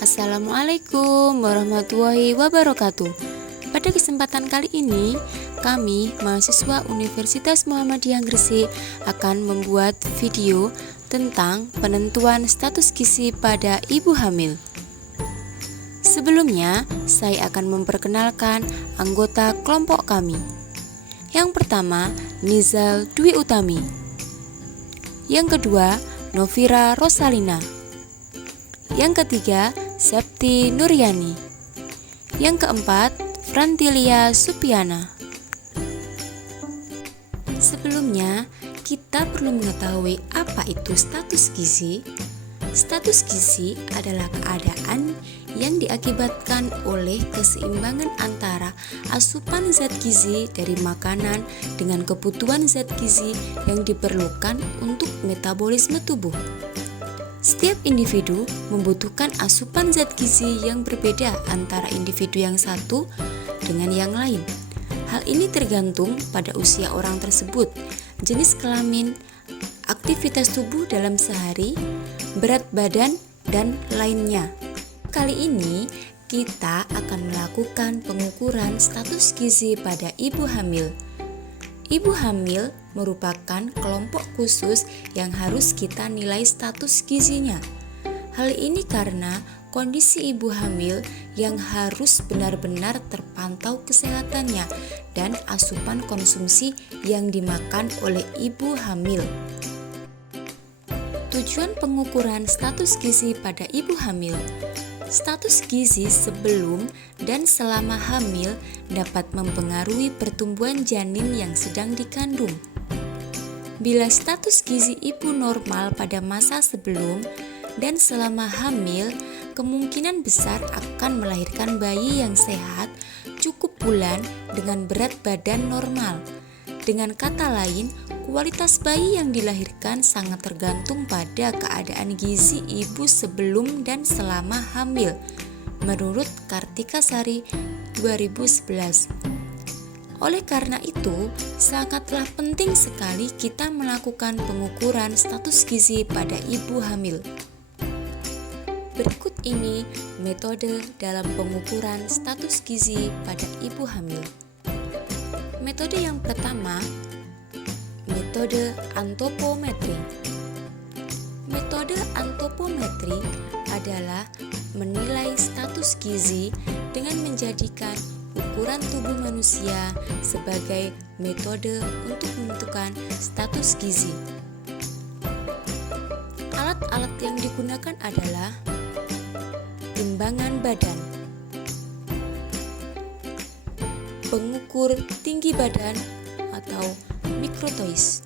Assalamualaikum warahmatullahi wabarakatuh. Pada kesempatan kali ini, kami mahasiswa Universitas Muhammadiyah Gresik akan membuat video tentang penentuan status gizi pada ibu hamil. Sebelumnya, saya akan memperkenalkan anggota kelompok kami. Yang pertama, Nizal Dwi Utami. Yang kedua, Novira Rosalina. Yang ketiga, Septi Nuryani. Yang keempat, Frantilia Supiana. Sebelumnya, kita perlu mengetahui apa itu status gizi. Status gizi adalah keadaan yang diakibatkan oleh keseimbangan antara asupan zat gizi dari makanan dengan kebutuhan zat gizi yang diperlukan untuk metabolisme tubuh. Setiap individu membutuhkan asupan zat gizi yang berbeda antara individu yang satu dengan yang lain. Hal ini tergantung pada usia orang tersebut, jenis kelamin, aktivitas tubuh dalam sehari, berat badan, dan lainnya. Kali ini kita akan melakukan pengukuran status gizi pada ibu hamil. Ibu hamil merupakan kelompok khusus yang harus kita nilai status gizinya. Hal ini karena kondisi ibu hamil yang harus benar-benar terpantau kesehatannya dan asupan konsumsi yang dimakan oleh ibu hamil. Tujuan pengukuran status gizi pada ibu hamil. Status gizi sebelum dan selama hamil dapat mempengaruhi pertumbuhan janin yang sedang dikandung. Bila status gizi ibu normal pada masa sebelum dan selama hamil, kemungkinan besar akan melahirkan bayi yang sehat, cukup bulan dengan berat badan normal. Dengan kata lain, kualitas bayi yang dilahirkan sangat tergantung pada keadaan gizi ibu sebelum dan selama hamil, menurut Kartika Sari 2011. Oleh karena itu, sangatlah penting sekali kita melakukan pengukuran status gizi pada ibu hamil. Berikut ini metode dalam pengukuran status gizi pada ibu hamil. Metode yang pertama, metode antropometri. Metode antropometri adalah menilai status gizi dengan menjadikan ukuran tubuh manusia sebagai metode untuk menentukan status gizi. Alat-alat yang digunakan adalah timbangan badan, pengukur tinggi badan atau mikrotois,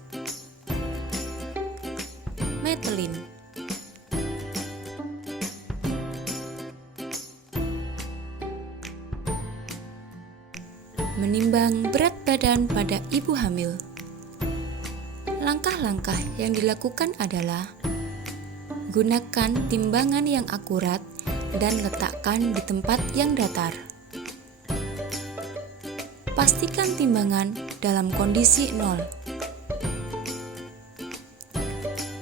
metelin, menimbang berat badan pada ibu hamil. Langkah-langkah yang dilakukan adalah gunakan timbangan yang akurat dan letakkan di tempat yang datar. Pastikan timbangan dalam kondisi 0.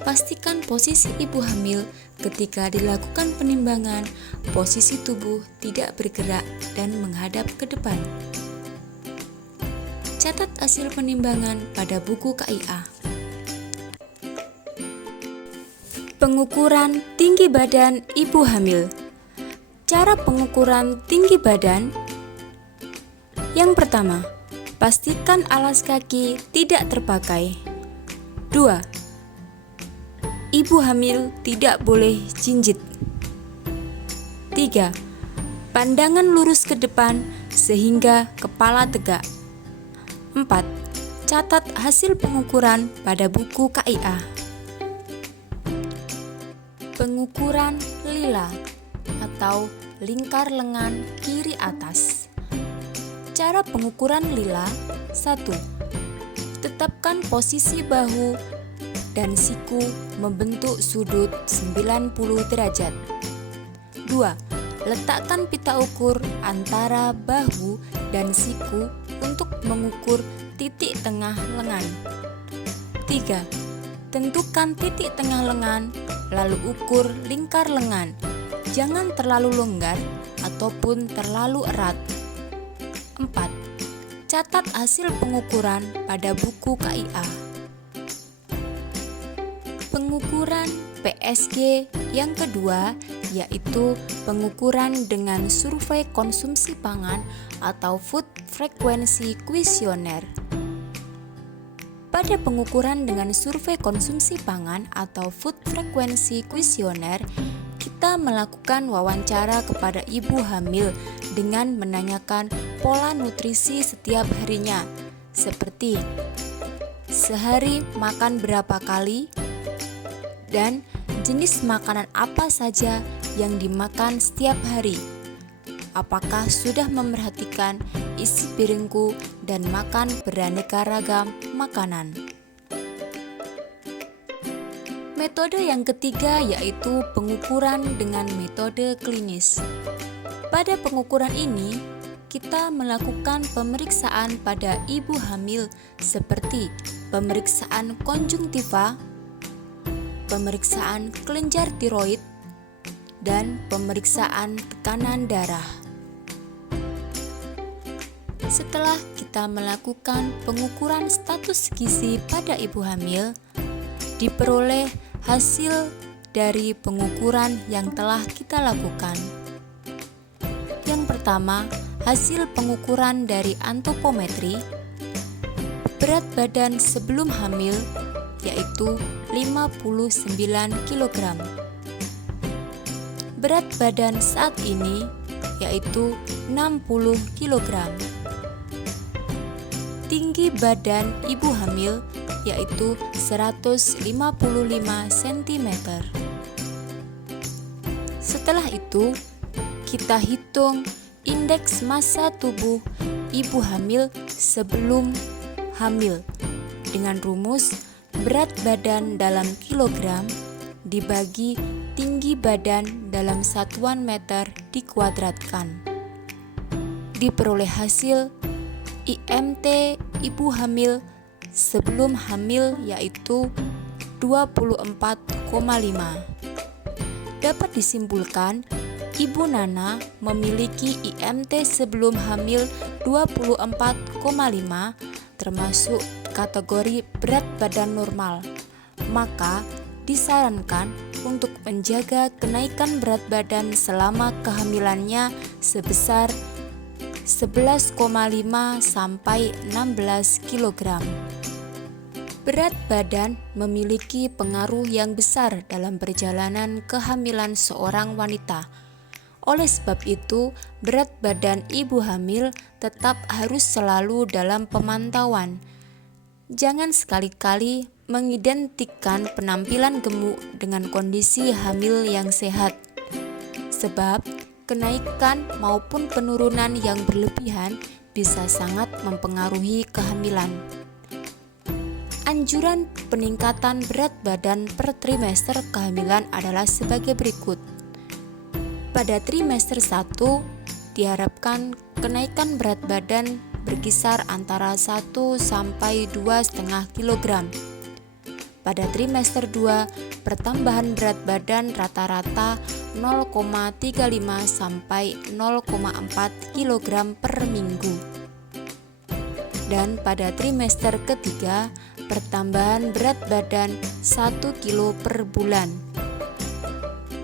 Pastikan posisi ibu hamil ketika dilakukan penimbangan, posisi tubuh tidak bergerak dan menghadap ke depan. Catat hasil penimbangan pada buku KIA. Pengukuran tinggi badan ibu hamil. Cara pengukuran tinggi badan. Yang pertama, pastikan alas kaki tidak terpakai. 2. Ibu hamil tidak boleh jinjit. 3. Pandangan lurus ke depan sehingga kepala tegak. 4. Catat hasil pengukuran pada buku KIA. Pengukuran lila atau lingkar lengan kiri atas. Cara pengukuran lila. 1. Tetapkan posisi bahu dan siku membentuk sudut 90 derajat. 2. Letakkan pita ukur antara bahu dan siku untuk mengukur titik tengah lengan. 3. Tentukan titik tengah lengan, lalu ukur lingkar lengan. Jangan terlalu longgar ataupun terlalu erat. 4. Catat hasil pengukuran pada buku KIA. Pengukuran PSG yang kedua yaitu pengukuran dengan survei konsumsi pangan atau Food Frequency Questionnaire. Pada pengukuran dengan survei konsumsi pangan atau Food Frequency Questionnaire, kita melakukan wawancara kepada ibu hamil dengan menanyakan pola nutrisi setiap harinya, seperti sehari makan berapa kali dan jenis makanan apa saja yang dimakan setiap hari. Apakah sudah memerhatikan isi piringku dan makan beraneka ragam makanan? Metode yang ketiga yaitu pengukuran dengan metode klinis. Pada pengukuran ini, kita melakukan pemeriksaan pada ibu hamil seperti pemeriksaan konjungtiva, pemeriksaan kelenjar tiroid, dan pemeriksaan tekanan darah. Setelah kita melakukan pengukuran status gizi pada ibu hamil, diperoleh hasil dari pengukuran yang telah kita lakukan. Yang pertama, hasil pengukuran dari antropometri, berat badan sebelum hamil yaitu 59 kg. Berat badan saat ini yaitu 60 kg. Tinggi badan ibu hamil yaitu 155 cm. Setelah itu, kita hitung indeks massa tubuh ibu hamil sebelum hamil dengan rumus berat badan dalam kilogram dibagi tinggi badan dalam satuan meter dikuadratkan. Diperoleh hasil IMT ibu hamil sebelum hamil yaitu 24,5. Dapat disimpulkan, Ibu Nana memiliki IMT sebelum hamil 24,5 termasuk kategori berat badan normal. Maka disarankan untuk menjaga kenaikan berat badan selama kehamilannya sebesar 11,5 sampai 16 kg. Berat badan memiliki pengaruh yang besar dalam perjalanan kehamilan seorang wanita. Oleh sebab itu, berat badan ibu hamil tetap harus selalu dalam pemantauan. Jangan sekali-kali mengidentikan penampilan gemuk dengan kondisi hamil yang sehat. Sebab, kenaikan maupun penurunan yang berlebihan bisa sangat mempengaruhi kehamilan. Anjuran peningkatan berat badan per trimester kehamilan adalah sebagai berikut. Pada trimester 1, diharapkan kenaikan berat badan berkisar antara 1 sampai 2,5 kg. Pada trimester 2, pertambahan berat badan rata-rata 0,35 sampai 0,4 kg per minggu. Dan pada trimester ketiga, pertambahan berat badan 1 kilo per bulan.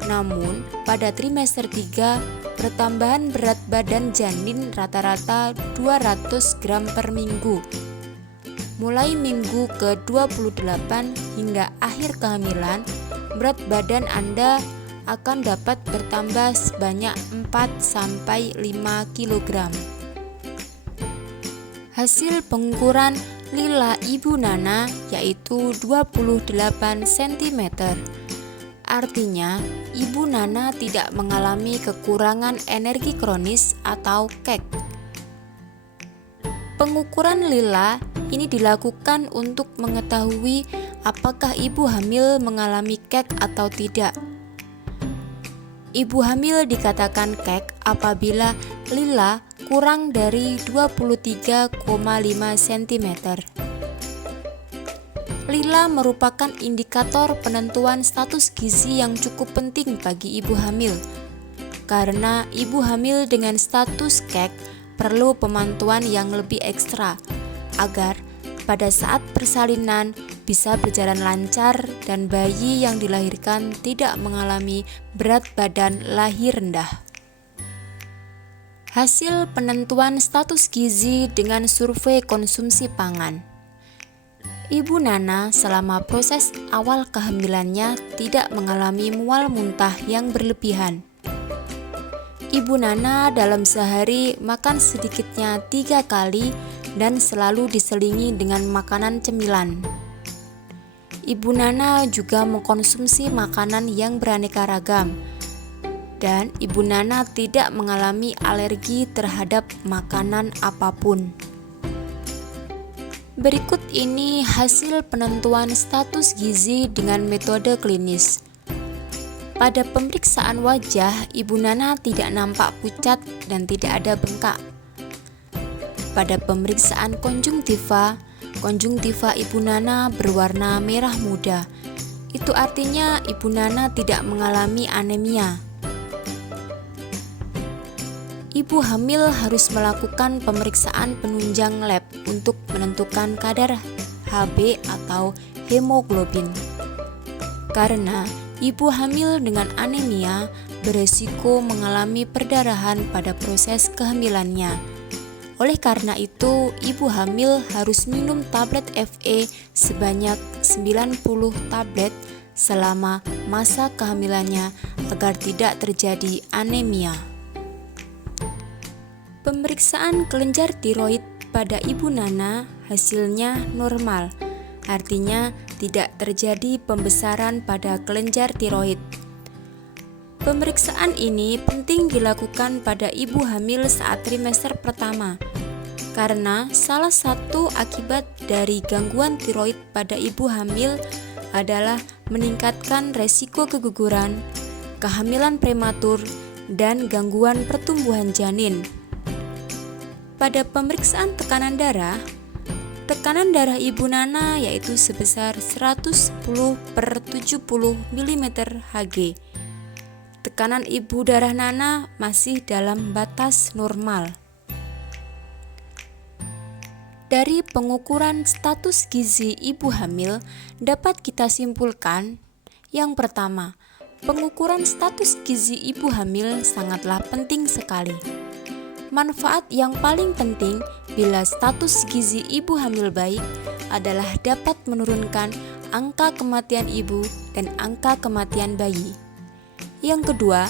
Namun, pada trimester 3, pertambahan berat badan janin rata-rata 200 gram per minggu. Mulai minggu ke-28 hingga akhir kehamilan, berat badan Anda akan dapat bertambah sebanyak 4-5 kg. Hasil pengukuran lila ibu Nana yaitu 28 cm. Artinya, ibu Nana tidak mengalami kekurangan energi kronis atau KEK. Pengukuran lila ini dilakukan untuk mengetahui apakah ibu hamil mengalami KEK atau tidak. Ibu hamil dikatakan KEK apabila lila kurang dari 23,5 cm. Lila merupakan indikator penentuan status gizi yang cukup penting bagi ibu hamil. karena ibu hamil dengan status KEK perlu pemantauan yang lebih ekstra agar pada saat persalinan bisa berjalan lancar dan bayi yang dilahirkan tidak mengalami berat badan lahir rendah. Hasil penentuan status gizi dengan survei konsumsi pangan. Ibu Nana selama proses awal kehamilannya tidak mengalami mual muntah yang berlebihan. Ibu Nana dalam sehari makan sedikitnya 3 kali dan selalu diselingi dengan makanan cemilan. Ibu Nana juga mengkonsumsi makanan yang beraneka ragam, dan Ibu Nana tidak mengalami alergi terhadap makanan apapun. Berikut ini hasil penentuan status gizi dengan metode klinis. Pada pemeriksaan wajah, Ibu Nana tidak nampak pucat dan tidak ada bengkak. Pada pemeriksaan konjungtiva Ibu Nana berwarna merah muda. Itu artinya Ibu Nana tidak mengalami anemia. Ibu hamil harus melakukan pemeriksaan penunjang lab untuk menentukan kadar Hb atau hemoglobin. Karena ibu hamil dengan anemia beresiko mengalami perdarahan pada proses kehamilannya. Oleh karena itu, ibu hamil harus minum tablet Fe sebanyak 90 tablet selama masa kehamilannya agar tidak terjadi anemia. Pemeriksaan kelenjar tiroid pada Ibu Nana hasilnya normal, artinya tidak terjadi pembesaran pada kelenjar tiroid. Pemeriksaan ini penting dilakukan pada ibu hamil saat trimester pertama, karena salah satu akibat dari gangguan tiroid pada ibu hamil adalah meningkatkan resiko keguguran, kehamilan prematur, dan gangguan pertumbuhan janin. Pada pemeriksaan tekanan darah Ibu Nana yaitu sebesar 110/70 mm Hg. Tekanan ibu darah Nana masih dalam batas normal. Dari pengukuran status gizi ibu hamil dapat kita simpulkan, yang pertama, pengukuran status gizi ibu hamil sangatlah penting sekali. Manfaat yang paling penting bila status gizi ibu hamil baik adalah dapat menurunkan angka kematian ibu dan angka kematian bayi. Yang kedua,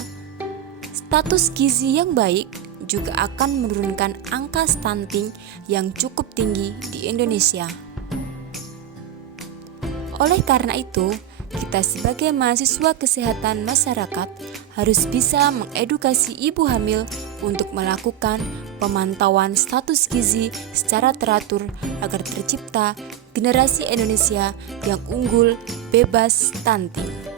status gizi yang baik juga akan menurunkan angka stunting yang cukup tinggi di Indonesia. Oleh karena itu, kita sebagai mahasiswa kesehatan masyarakat harus bisa mengedukasi ibu hamil untuk melakukan pemantauan status gizi secara teratur agar tercipta generasi Indonesia yang unggul, bebas stunting.